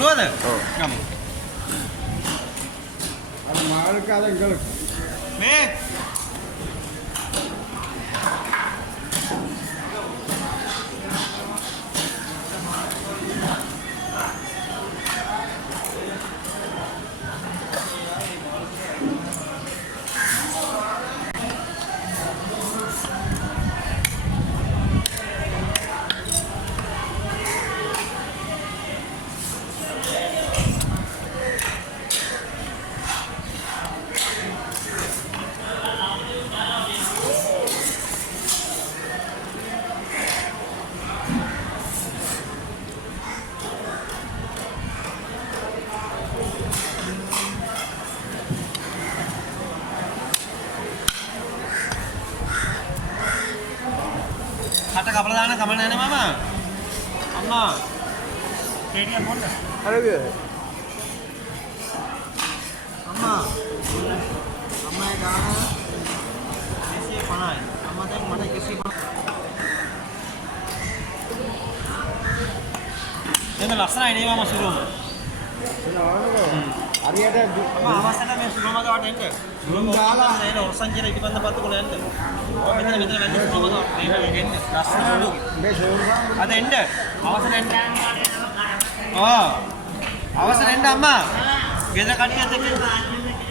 පුළුවන්ද? ඔව්. ගමු. අර මාල් කාලේ ඉඳලා මේ කට කපලා දාන්න කම නැහැ නේ මම. අම්මා. රේඩියක් බොන්න. හරිද? අම්මා. අම්මා ගාන 250යි. අම්මා දැන් මට 150. එන්න ලස්සනයි නේ මම සුරුම. හරියට අම්මා අවසන් මේ සුරුම ගාවට එන්න. සුරුම දාලා නේද ඔරසන් කියලා ඉටිපන්ද පත්තු කොල යන්න. මෙතන වැන්න සුරුම ගාවට මේ එන්න. ලස්සන සුරුම. මේ ෂෝරූම් අද එන්න. අවසන් එන්න. අවසන් එන්න අම්මා. ගෙදර කට්ටියත් එක්ක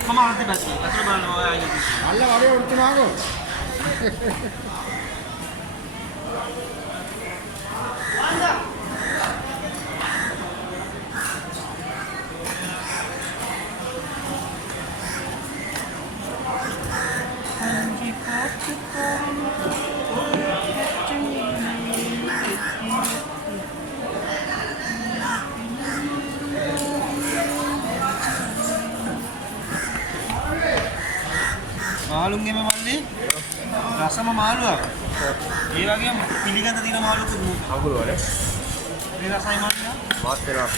කොහම හරි බැස්සේ. අතට බලන්න ඔය ආයේ. අල්ල වරේ උඩුනාගෝ. මාළුන්ගේම මල්ලි රසම මාළුවක්. ඒ වගේම පිළිගඳ දින මාළුකුත් අඟුල වල. මේ රසයි මාළුවා. මාත් වෙනවා.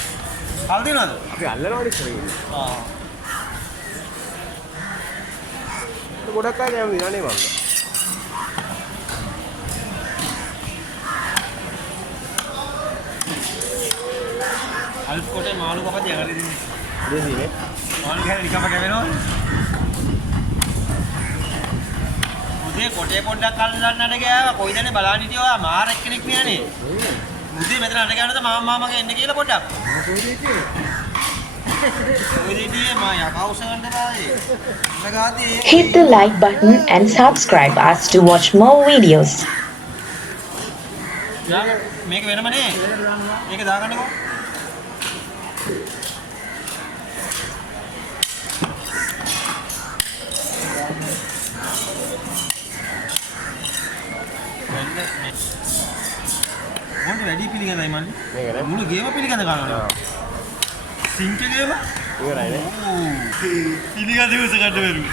කල් දෙනවද? අපි අල්ලනවා ඉස්සරහින්. ගොඩක් අය යමු ඉන්නේ මම. අල්ප කොටේ මාළු කපද යගලි දෙන්නේ. දෙන්නේ. මාළු ගැන නිකම්ම කැවෙනවා. මුදේ කොටේ පොඩ්ඩක් කල් දාන්නට ගියා. කොයි දන්නේ බලන්න හිටියා ඔයා මාර එක්කෙනෙක් නියනේ. මුදේ මෙතන අඬ ගන්නද මාමාගේ එන්න කියලා පොඩ්ඩක්. කොහෙද ඉන්නේ? Hit the like button and subscribe us to watch more videos. මේක වෙනමනේ. මේක දාගන්නකෝ. මොකද වැඩි පිළිගන්නයි මන්නේ. මේකනේ. මුළු ගේම පිළිගන්න ගන්නවා. සිංක ගේම ඉවරයි නේ. පිළිගන්න උස ගන්න බැරුව.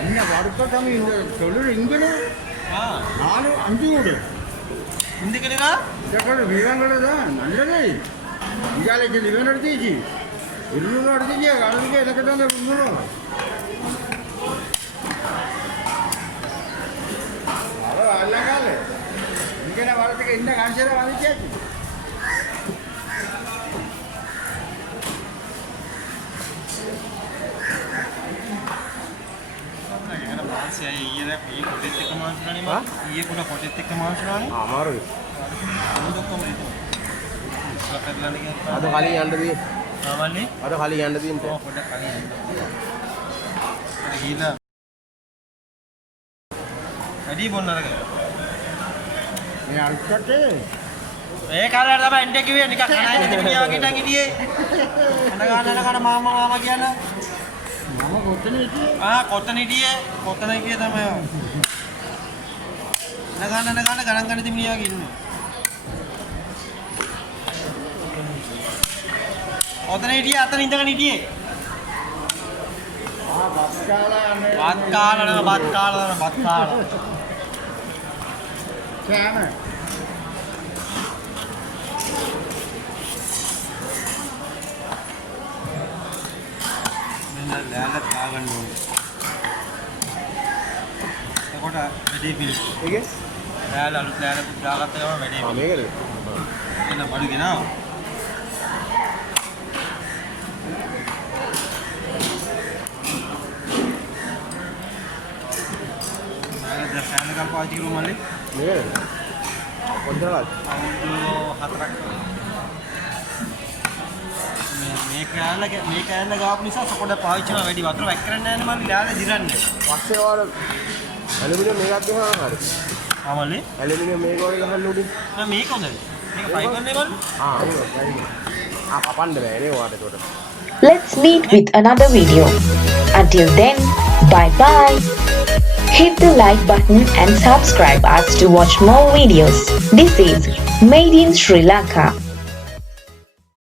එන්න වරුද්දටම ඉන්න තොලුරු ඉංගනේ. நாலு அஞ்சு கூடு இந்த கடையா இதோட விவரங்கள தான் நல்லதே இங்காலைக்கு விவரம் எடுத்துச்சு 200 எடுத்துச்சு கடலுக்கு எனக்கு தான் 300 அத அல்லகால இங்கன வரதுக்கு இந்த கான்செப்ட் வந்துச்சு ये कोटेट तक मांसरानी मा ये पूरा कोटेट तक मांसरानी අමාරුයි අමුදොක් කොමනේ ඉස්සර කරලානේ කියන්නේ අද කලින් යන්න දී සාමාන්‍යයෙන් අද කලින් යන්න දී ඔව් පොඩ්ඩක් කලින් යන්න ගිහිල්ලා වැඩි බොන්න අරගෙන මේ අල්කට ඒ කාලේ තමයි එන්නේ කිව්වේ නිකන් කණයි දෙවියා වගේ හිටන් හිටියේ අනගාන මාමා කියලා මම කොතන හිටියේ කොතන හිටියේ කොතන හිටියේ තමයි නගාන ගණන් ගන්න තිබුණා වගේ ඉන්නවා කොතන හිටියේ අතන ඉඳගෙන හිටියේ බත් කාලා වැඩි පිළි. ඒකේ? ලෑල අලුත් ලෑලකුත් දාගත්ත ගමන් වැඩි ආ පිළි. මේකද? එන්න බඩු ගෙනාවා. මම දැන් ගම් පාවිච්චි කරුවා මල්ලි. මේකද? කොච්චරද? අවුරුදු 4ක්. මේ කෑල්ල ගාපු නිසා සපොඩ පාවිච්චි කරන වැඩි වතුර වැක් කරන්නේ නැහැ නේ මල්ලි. ලෑල්ල දිරන්නේ. පස්සේ වල ඇලුමිනියම් මේකත් ගහනවා හරි. ආ මල්ලි. ඇලුමිනියම් මේක වගේ ගහන්න උඩින්. නෑ මේක හොඳයි. මේක ෆයිබර් නේ මල්ලි. කපන්න බෑ නේ ඔයාට ඒකට. Let's meet with another video. Until then, bye bye. Hit the like button and subscribe us to watch more videos. This is Made in Sri Lanka.